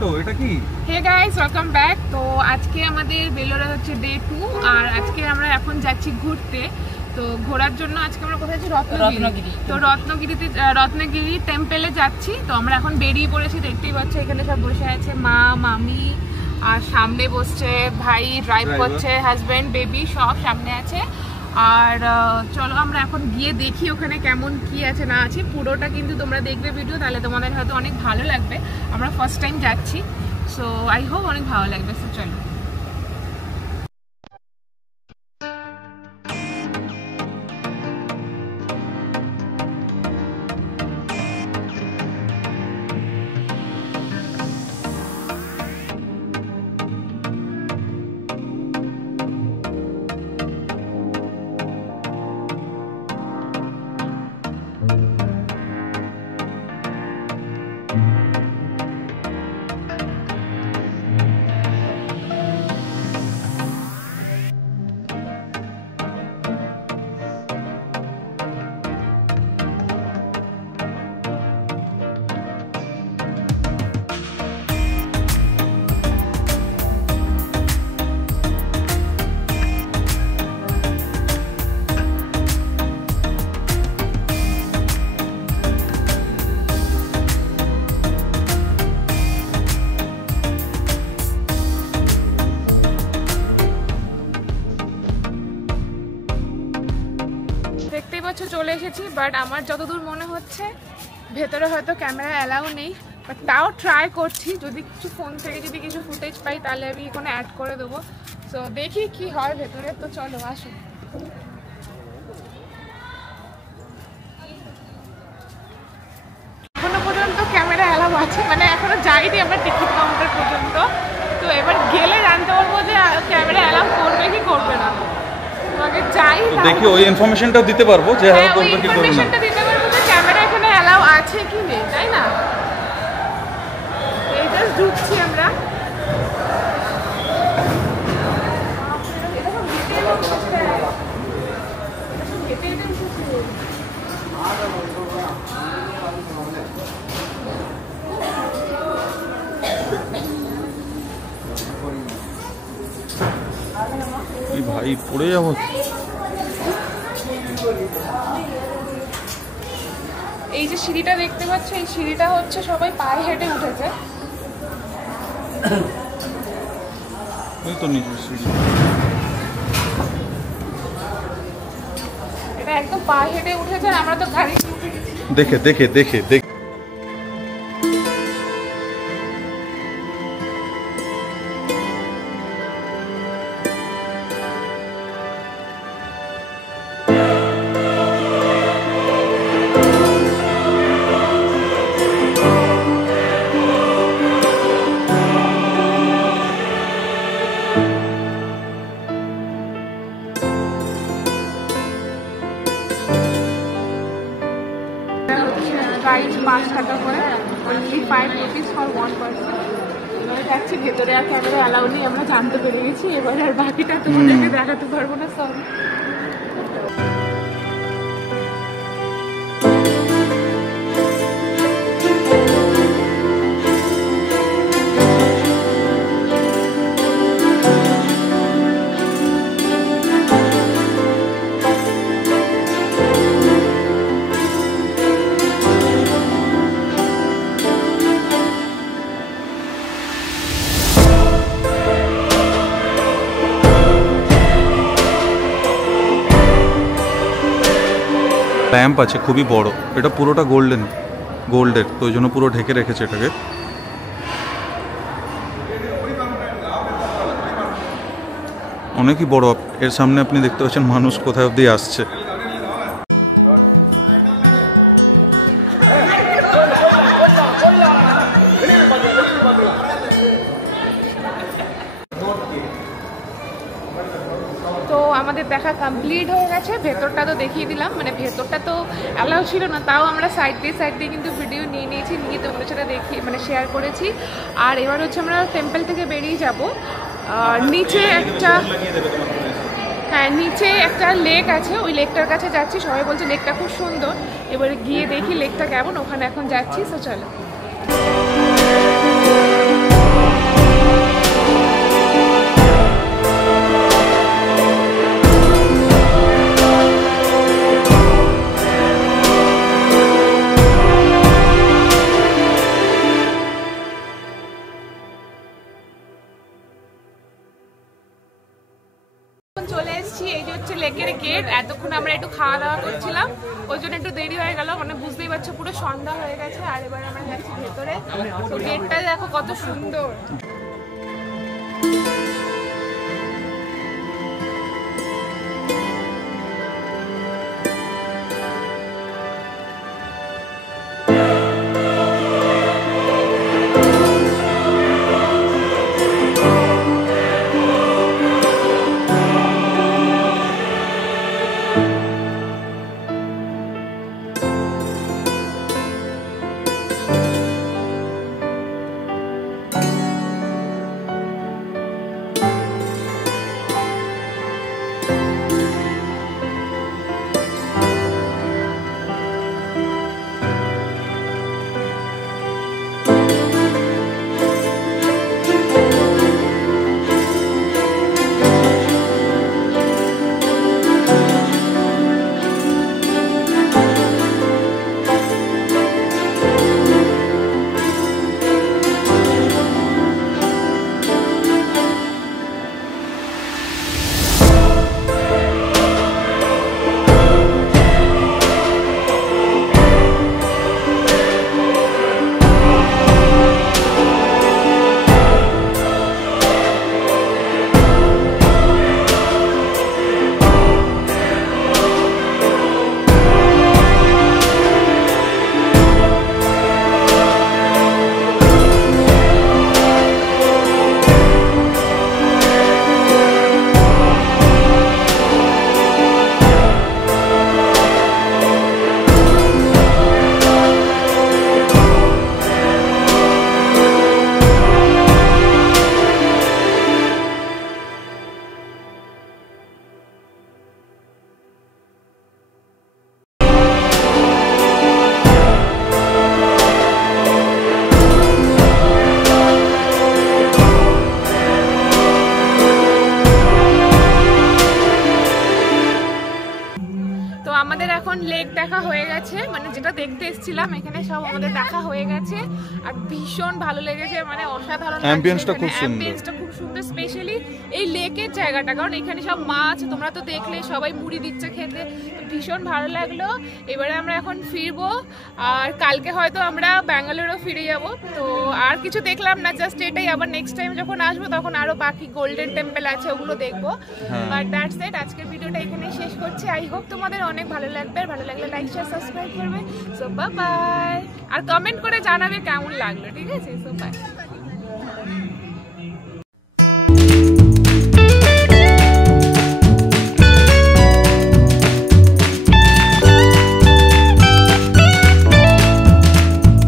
তো এটা কি? Hey guys, welcome back. তো আজকে আমাদের বেলোরে হচ্ছে ডে 2 আর আজকে আমরা এখন যাচ্ছি ঘুরতে। তো ঘোরার জন্য আজকে আমরা কোথায় যাচ্ছি? রত্নগিরি। তো রত্নগিরি টেম্পলে যাচ্ছি। তো আমরা এখন বেরিয়ে পড়েছি, দেখতেই পাচ্ছ এখানে সব বসে আছে মা, মামি, আর সামনে বসছে ভাই, ড্রাইভ করছে, হাজবেন্ড, বেবি সব সামনে আছে। আর চলো আমরা এখন গিয়ে দেখি ওখানে কেমন কি আছে না আছে। পুরোটা কিন্তু তোমরা দেখবে ভিডিও, তাহলে তোমাদের হয়তো অনেক ভালো লাগবে। আমরা ফার্স্ট টাইম যাচ্ছি, সো আই হোপ অনেক ভালো লাগবে। সো চলো। দেখতেই পাচ্ছ চলে এসেছি, বাট আমার যতদূর মনে হচ্ছে ভেতরে হয়তো ক্যামেরা অ্যালাউ নেই, বাট তাও ট্রাই করছি। যদি কিছু ফোন থেকে যদি কিছু ফুটেজ পাই তাহলে আমি এখানে অ্যাড করে দেবো। সো দেখি কি হয় ভেতরে। তো চলো আসো। এখনো পর্যন্ত ক্যামেরা অ্যালাউ আছে, মানে এখনো যাইনি আমরা টিকিট কাউন্টার পর্যন্ত। তো এবার গেলে জানতে পারবো যে ক্যামেরা অ্যালাউ করবে কি করবে না। দেখি ওই ইনফরমেশনটাও দিতে পারবো যে হ্যাঁ করবে কি করবে না। ইনফরমেশনটা দিতে পারবো যে ক্যামেরা এখানে অ্যালাউ আছে কি নেই, তাই না? এই জাস্ট ঢুকছি আমরা। ভাই পড়ে যাবো। এই যে সিঁড়িটা দেখতে পাচ্ছ, এই সিঁড়িটা হচ্ছে সবাই পায়ে হেঁটে উঠেছে। ওই তো নিচের সিঁড়ি, এটা একদম পায়ে হেঁটে উঠেছে। আর আমরা তো গাড়ি দেখে দেখে দেখে দেখে প্রাইস 5 টাকা করে, অনলি 5 রুপিস ফর 1 পারসন। এবারে যাচ্ছি ভেতরে, আর ক্যামেরা অ্যালাউ নেই আমরা জানতে পেরে গেছি। এবারে আর বাকিটা তোমাদেরকে দেখাতে পারবো না, সরি। ল্যাম্প আছে খুবই বড়, এটা পুরোটা গোল্ডের, তো ওই জন্য পুরো ঢেকে রেখেছে এটাকে। অনেকই বড়। এর সামনে আপনি দেখতে পাচ্ছেন মানুষ কোথায় অবধি আসছে। তো আমাদের দেখা কমপ্লিট হয়ে গেছে। ভেতরটা তো দেখিয়ে দিলাম, মানে ভেতরটা তো অ্যালাউ ছিল না, তাও আমরা সাইড দিয়ে কিন্তু ভিডিও নিয়ে নিয়েছি, নিয়ে তোমাদের সাথে দেখি মানে শেয়ার করেছি। আর এবার হচ্ছে আমরা টেম্পল থেকে বেরিয়ে যাব। নিচে একটা হ্যাঁ নিচে একটা লেক আছে, ওই লেকটার কাছে যাচ্ছি। সবাই বলছে লেকটা খুব সুন্দর, এবারে গিয়ে দেখি লেকটা কেমন, ওখানে এখন যাচ্ছি। তো চলো। চলে এসেছি, এই যে হচ্ছে লেকের গেট। এতক্ষণ আমরা একটু খাওয়া দাওয়া করছিলাম, ওই জন্য একটু দেরি হয়ে গেল, মানে বুঝতেই পারছো পুরো সন্ধ্যা হয়ে গেছে। আর এবার আমরা যাচ্ছি ভেতরে। গেটটা দেখো কত সুন্দর। আমাদের এখন লেক দেখা হয়ে গেছে, মানে যেটা দেখতে এসেছিলাম এখানে সব আমাদের দেখা হয়ে গেছে। আর ভীষণ ভালো লেগেছে, মানে অসাধারণ। অ্যাম্বিয়েন্সটা খুব সুন্দর, অ্যাম্বিয়েন্সটা খুব সুন্দর, স্পেশালি এই লেকের জায়গাটা, কারণ এখানে সব মাছ তোমরা তো দেখলে, সবাই মুড়ি দিচ্ছে খেতে, ভীষণ ভালো লাগলো। এবারে আমরা এখন ফিরবো, আর কালকে হয়তো আমরা ব্যাঙ্গালোরও ফিরে যাব। তো আর কিছু দেখলাম না, জাস্ট এটাই। আবার নেক্সট টাইম যখন আসবো তখন আরো বাকি গোল্ডেন টেম্পল আছে, ওগুলো দেখবো। বাট দ্যাটস ইট, আজকের ভিডিওটা এখানেই শেষ করছি। আই হোপ তোমাদের অনেক ভালো লাগবে। ভালো লাগলে লাইক শেয়ার সাবস্ক্রাইব করবে। সো বাই বাই, আর কমেন্ট করে জানাবে কেমন লাগলো, ঠিক আছে? So by.